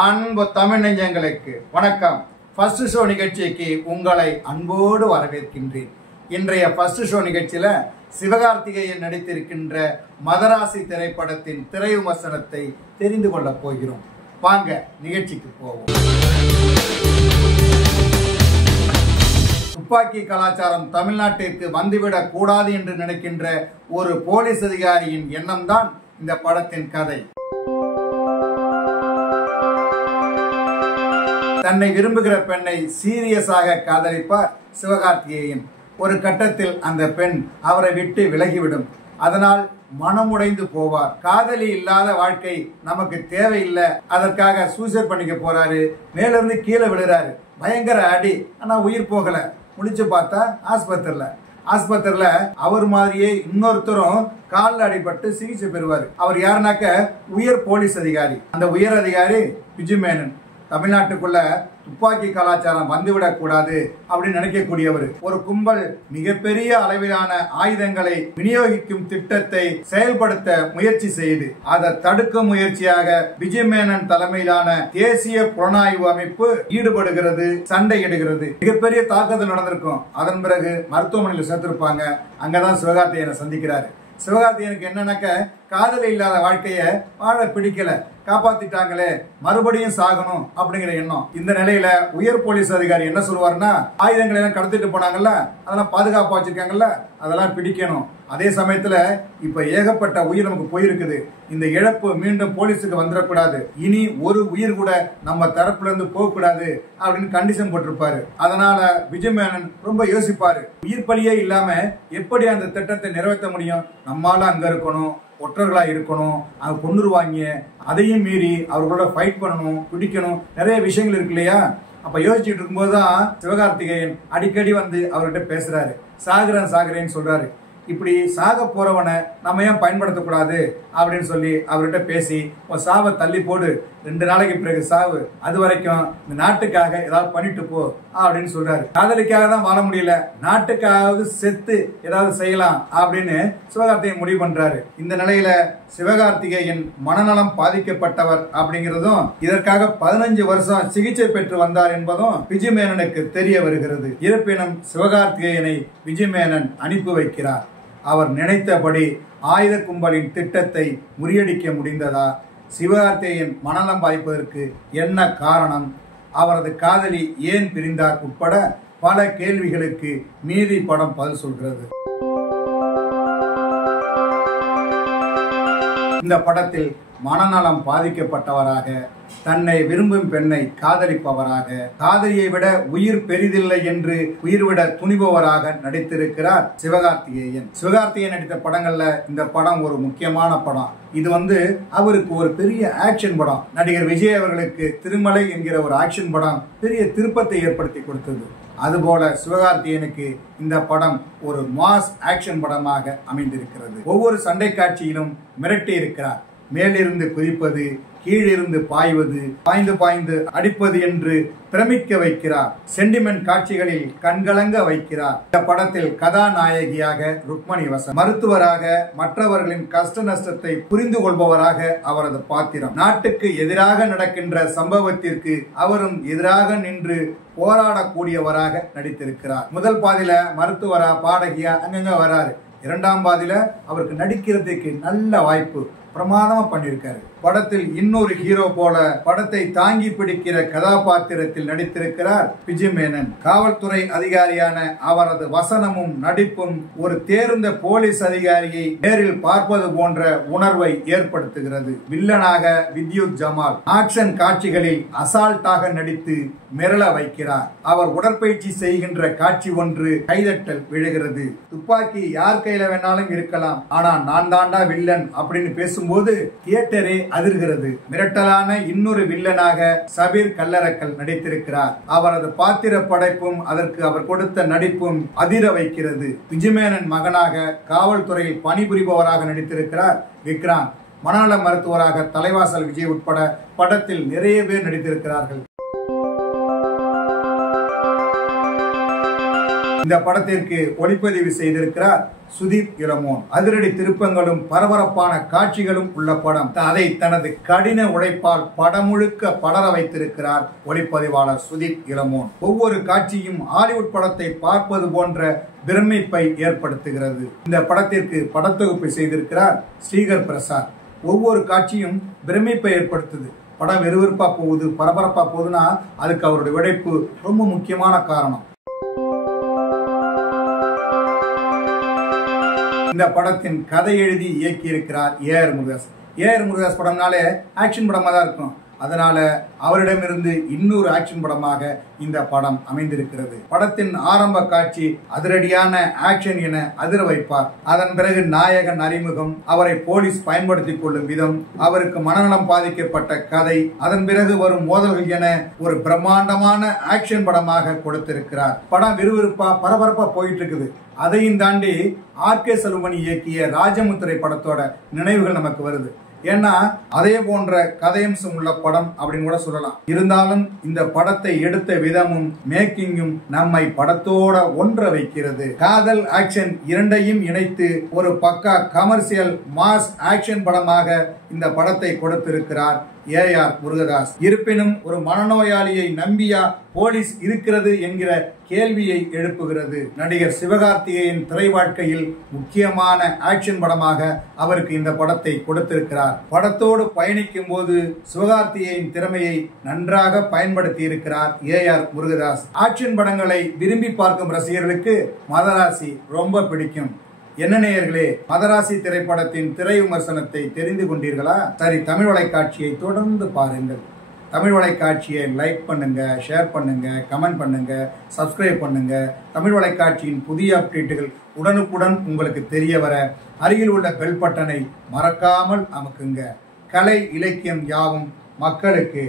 அன்பு தமிழ் நெஞ்சங்களுக்கு வணக்கம். ஃபர்ஸ்ட் ஷோ நிகழ்ச்சிக்கு உங்களை அன்போடு வரவேற்கின்றேன். இன்றைய ஃபர்ஸ்ட் ஷோ நிகழ்ச்சியில சிவகார்த்திகேயன் நடித்திருக்கின்ற மதராசி திரைப்படத்தின் திரை விமர்சனத்தை தெரிந்து கொள்ள போகிறோம். வாங்க நிகழ்ச்சிக்கு போவோம். துப்பாக்கி கலாச்சாரம் தமிழ்நாட்டிற்கு வந்துவிடக் கூடாது என்று நினைக்கின்ற ஒரு போலீஸ் அதிகாரியின் எண்ணம் தான் இந்த படத்தின் கதை. தன்னை விரும்புகிற பெண்ணை சீரியஸாக காதலிப்பார் சிவகார்த்திகேயன். ஒரு கட்டத்தில் அந்த பெண் அவரை விட்டு விலகிவிடும். அதனால் மனமுடைந்து போவார். காதலி இல்லாத வாழ்க்கை நமக்கு தேவையில்லை, அதற்காக சூசைட் பண்ணிக்க போறாரு. மேலிருந்து கீழே விழுறாரு. பயங்கர அடி, ஆனா உயிர் போகல. முடிச்சு பார்த்தா ஆஸ்பத்திரியில அவர் மாதிரியே இன்னொருத்தரும் காலில் அடிபட்டு சிகிச்சை பெறுவார். அவர் யாருனாக்க உயர் போலீஸ் அதிகாரி. அந்த உயர் அதிகாரி விஜயமேனன். தமிழ்நாட்டுக்குள்ள துப்பாக்கி கலாச்சாரம் வந்துவிடக் கூடாது அப்படின்னு நினைக்கக்கூடியவர். ஒரு கும்பல் மிகப்பெரிய அளவிலான ஆயுதங்களை விநியோகிக்கும் திட்டத்தை செயல்படுத்த முயற்சி செய்து அதை தடுக்கும் முயற்சியாக விஜயமேனன் தலைமையிலான தேசிய புலனாய்வு அமைப்பு ஈடுபடுகிறது, சண்டையிடுகிறது. மிகப்பெரிய தாக்குதல் நடந்திருக்கும். அதன் பிறகு மருத்துவமனையில் சேர்த்திருப்பாங்க. அங்கதான் சிவகார்த்திகேயனை சந்திக்கிறாரு. சிவகார்த்திகேயனுக்கு என்னன்னாக்க காதல் இல்லாத வாழ்க்கைய வாழ பிடிக்கல, காப்பாத்திட்டாங்களே, மறுபடியும் சாகணும் அப்படிங்கிற எண்ணம். இந்த நிலையில உயர் போலீஸ் அதிகாரி என்ன சொல்லுவாருன்னா, ஆயுதங்களை எல்லாம் கடத்திட்டு போனாங்கல்ல, அதெல்லாம் பாதுகாப்பா வச்சிருக்காங்கல்ல, அதெல்லாம் பிடிக்கணும். அதே சமயத்துல இப்ப ஏகப்பட்ட உயிர் நமக்கு போயிருக்குது. இந்த இழப்பு மீண்டும் போலீஸுக்கு வந்துடக்கூடாது. இனி ஒரு உயிர் கூட நம்ம தரப்புல இருந்து போக கூடாது அப்படின்னு கண்டிஷன் போட்டிருப்பாரு. அதனால விஜயமேனன் ரொம்ப யோசிப்பாரு. உயிர் பலியே இல்லாம எப்படி அந்த திட்டத்தை நிறைவேற்ற முடியும்? நம்மால அங்க இருக்கணும், ஒற்றர்களா இருக்கணும், அவங்க கொண்டுருவாங்க. அதையும் மீறி அவர்களோட ஃபைட் பண்ணணும், பிடிக்கணும், நிறைய விஷயங்கள் இருக்கு இல்லையா? அப்ப யோசிச்சுட்டு இருக்கும்போதுதான் சிவகார்த்திகேயன் அடிக்கடி வந்து அவர்கிட்ட பேசுறாரு. சாகுறேன்னு சொல்றாரு. இப்படி சாக போறவனை நம்ம ஏன் பயன்படுத்தக்கூடாது அப்படின்னு சொல்லி அவர்கிட்ட பேசி, உன் சாவை தள்ளி போடு, 2 நாளைக்கு பிறகு சாவு, அது வரைக்கும் இந்த நாட்டுக்காக ஏதாவது பண்ணிட்டு போ அப்படின்னு சொல்றாரு. காதலிக்காக தான் வாழ முடியல, நாட்டுக்காவது செத்து ஏதாவது செய்யலாம் அப்படின்னு சிவகார்த்திகேயன் முடிவு பண்றாரு. இந்த நிலையில சிவகார்த்திகேயன் மனநலம் பாதிக்கப்பட்டவர் அப்படிங்கிறதும், இதற்காக 15 வருஷம் சிகிச்சை பெற்று வந்தார் என்பதும் விஜயமேனனுக்கு தெரிய வருகிறது. இருப்பினும் சிவகார்த்திகேயனை விஜயமேனன் அனுப்பி வைக்கிறார். அவர் நினைத்தபடி ஆயுத கும்பலின் திட்டத்தை முறியடிக்க முடிந்ததா? சிவகார்த்திகேயன் மனநலம் பாதிப்பதற்கு என்ன காரணம்? அவரது காதலி ஏன் பிரிந்தார்? உட்பட பல கேள்விகளுக்கு மீதி படம் பதில் சொல்கிறது. இந்த படத்தில் மனநலம் பாதிக்கப்பட்டவராக, தன்னை விரும்பும் பெண்ணை காதலிப்பவராக, காதலியை விட உயிர் பெரிதில்லை என்று உயிர் விட துணிபவராக நடித்திருக்கிறார் சிவகார்த்திகேயன். சிவகார்த்திகேயன் நடித்த படங்கள்ல இந்த படம் ஒரு முக்கியமான படம். இது அவருக்கு ஒரு பெரிய ஆக்ஷன் படம். நடிகர் விஜய் அவர்களுக்கு திருமலை என்கிற ஒரு ஆக்ஷன் படம் பெரிய திருப்பத்தை ஏற்படுத்தி கொடுத்தது. அதுபோல சிவகார்த்திகேயனுக்கு இந்த படம் ஒரு மாஸ் ஆக்ஷன் படமாக அமைந்திருக்கிறது. ஒவ்வொரு சண்டை காட்சியிலும் மிரட்டி இருக்கிறார். மேலிருந்து குதிப்பது, கீழிருந்து பாய்வது, பாய்ந்து அடிப்பது என்று பிரமிக்க வைக்கிறார். சென்டிமெண்ட் காட்சிகளில் கண்கலங்க வைக்கிறார். இந்த படத்தில் கதாநாயகியாக ருக்மணி வசந்த், மருத்துவராக மற்றவர்களின் கஷ்ட நஷ்டத்தை புரிந்து கொள்பவராக அவரது பாத்திரம். நாட்டுக்கு எதிராக நடக்கின்ற சம்பவத்திற்கு அவரும் எதிராக நின்று போராடக்கூடியவராக நடித்திருக்கிறார். முதல் பாதியில மருத்துவரா, பாடகியா அங்கங்க வராரு. 2ஆம் பாதியில அவருக்கு நடிக்கிறதுக்கு நல்ல வாய்ப்பு, பிரமாதமா பண்ணிருக்காரு. படத்தில் இன்னொரு ஹீரோ போல படத்தை தாங்கி பிடிக்கிற கதாபாத்திரத்தில் நடித்திருக்கிறார் விஜயமேனன். காவல்துறை அதிகாரியான அவரது வசனமும் நடிப்பும் ஒரு தேர்ந்த போலீஸ் அதிகாரியை நேரில் பார்ப்பது போன்ற உணர்வை ஏற்படுத்துகிறது. வில்லனாக வித்யுத் ஜமால் ஆக்ஷன் காட்சிகளில் அசால்ட்டாக நடித்து மிரள வைக்கிறார். அவர் உடற்பயிற்சி செய்கின்ற காட்சி ஒன்று கைதட்டல் விழுகிறது. துப்பாக்கி யார் கையில வேணாலும் இருக்கலாம், ஆனா நான் தாண்டா வில்லன் அப்படின்னு பேசும்போது தியேட்டரே அதிர்கிறது. மிரட்டலான இன்னொரு வில்லனாக சபீர் கல்லறக்கல் நடித்திருக்கிறார். அவரது பாத்திர படைப்பும் அதற்கு அவர் கொடுத்த நடிப்பும் அதிர வைக்கிறது. விஜயமேனன் மகனாக காவல்துறையில் பணிபுரிபவராக நடித்திருக்கிறார் விக்ராந்த். மனநல மருத்துவராக தலைவாசல் விஜய் உட்பட படத்தில் நிறைய பேர் நடித்திருக்கிறார்கள். இந்த படத்திற்கு ஒளிப்பதிவு செய்திருக்கிறார் சுதீப் இளமோன். அதிரடி திருப்பங்களும் பரபரப்பான காட்சிகளும் உள்ள படம். அதை தனது கடின உழைப்பால் படம் முழுக்க படர வைத்திருக்கிறார் ஒளிப்பதிவாளர் சுதீப் இளமோன். ஒவ்வொரு காட்சியும் ஹாலிவுட் படத்தை பார்ப்பது போன்ற பிரமிப்பை ஏற்படுத்துகிறது. இந்த படத்திற்கு படத்தொகுப்பை செய்திருக்கிறார் ஸ்ரீகர் பிரசாத். ஒவ்வொரு காட்சியும் பிரமிப்பை ஏற்படுத்துது. படம் விறுவிறுப்பா போகுது, பரபரப்பா போகுதுன்னா அதுக்கு அவருடைய உழைப்பு ரொம்ப முக்கியமான காரணம். இந்த படத்தின் கதை எழுதி இயக்கி இருக்கிறார் ஏஆர் முருகதாஸ். ஏஆர் முருகதாஸ் படம்னாலே ஆக்ஷன் படமா தான் இருக்கும். அதனால அவரிடமிருந்து இன்னொரு ஆக்ஷன் படமாக இந்த படம் அமைந்திருக்கிறது. படத்தின் ஆரம்ப காட்சி அதிரடியான ஆக்ஷன் என அதிர வைப்பார். அதன் பிறகு நாயகன் அறிமுகம், அவரை போலீஸ் பயன்படுத்திக் கொள்ளும் விதம், அவருக்கு மனநலம் பாதிக்கப்பட்ட கதை, அதன் பிறகு வரும் மோதல்கள் என ஒரு பிரம்மாண்டமான ஆக்ஷன் படமாக கொடுத்திருக்கிறார். படம் விறுவிறுப்பா பரபரப்பா போயிட்டு இருக்குது. அதையும் தாண்டி ஆர்.கே. செல்வமணி இயக்கிய ராஜமுத்திரை படத்தோட நினைவுகள் நமக்கு வருது. ஏன்னா அதே போன்ற கதையம்சம் உள்ள படம் அப்படின்னு கூட சொல்லலாம். இருந்தாலும் இந்த படத்தை எடுத்த விதமும் மேக்கிங்கும் நம்மை படத்தோட ஒன்ற வைக்கிறது. காதல் ஆக்ஷன் இரண்டையும் இணைத்து ஒரு பக்கா கமர்ஷியல் மாஸ் ஆக்ஷன் படமாக இந்த படத்தை கொடுத்திருக்கிறார் ஏஆர் முருகதாஸ். இருப்பினும் ஒரு மனநோயாளியை நம்பியா போலீஸ் இருக்கிறது என்கிற கேள்வியை எழுப்புகிறது. நடிகர் சிவகார்த்திகேயன் திரை வாழ்க்கையில் முக்கியமான ஆக்ஷன் படமாக அவருக்கு இந்த படத்தை கொடுத்திருக்கிறார். படத்தோடு பயணிக்கும் போது சிவகார்த்திகேயன் திறமையை நன்றாக பயன்படுத்தி இருக்கிறார் ஏஆர் முருகதாஸ். ஆக்ஷன் படங்களை விரும்பி பார்க்கும் ரசிகர்களுக்கு மதராசி ரொம்ப பிடிக்கும். என்ன நேயர்களே, மதராசி திரைப்படத்தின் திரை விமர்சனத்தை தெரிந்து கொண்டீர்களா? சரி, தமிழ் வலைக்காட்சியை தொடர்ந்து பாருங்கள். தமிழ் வலைக்காட்சியை லைக் பண்ணுங்க, ஷேர் பண்ணுங்க, கமெண்ட் பண்ணுங்க, சப்ஸ்கிரைப் பண்ணுங்க. தமிழ் வலைக்காட்சியின் புதிய அப்டேட்டுகள் உடனுக்குடன் உங்களுக்கு தெரிய வர அருகில் உள்ள பெல் பட்டனை மறக்காமல் அமுக்குங்க. கலை இலக்கியம் யாவும் மக்களுக்கு.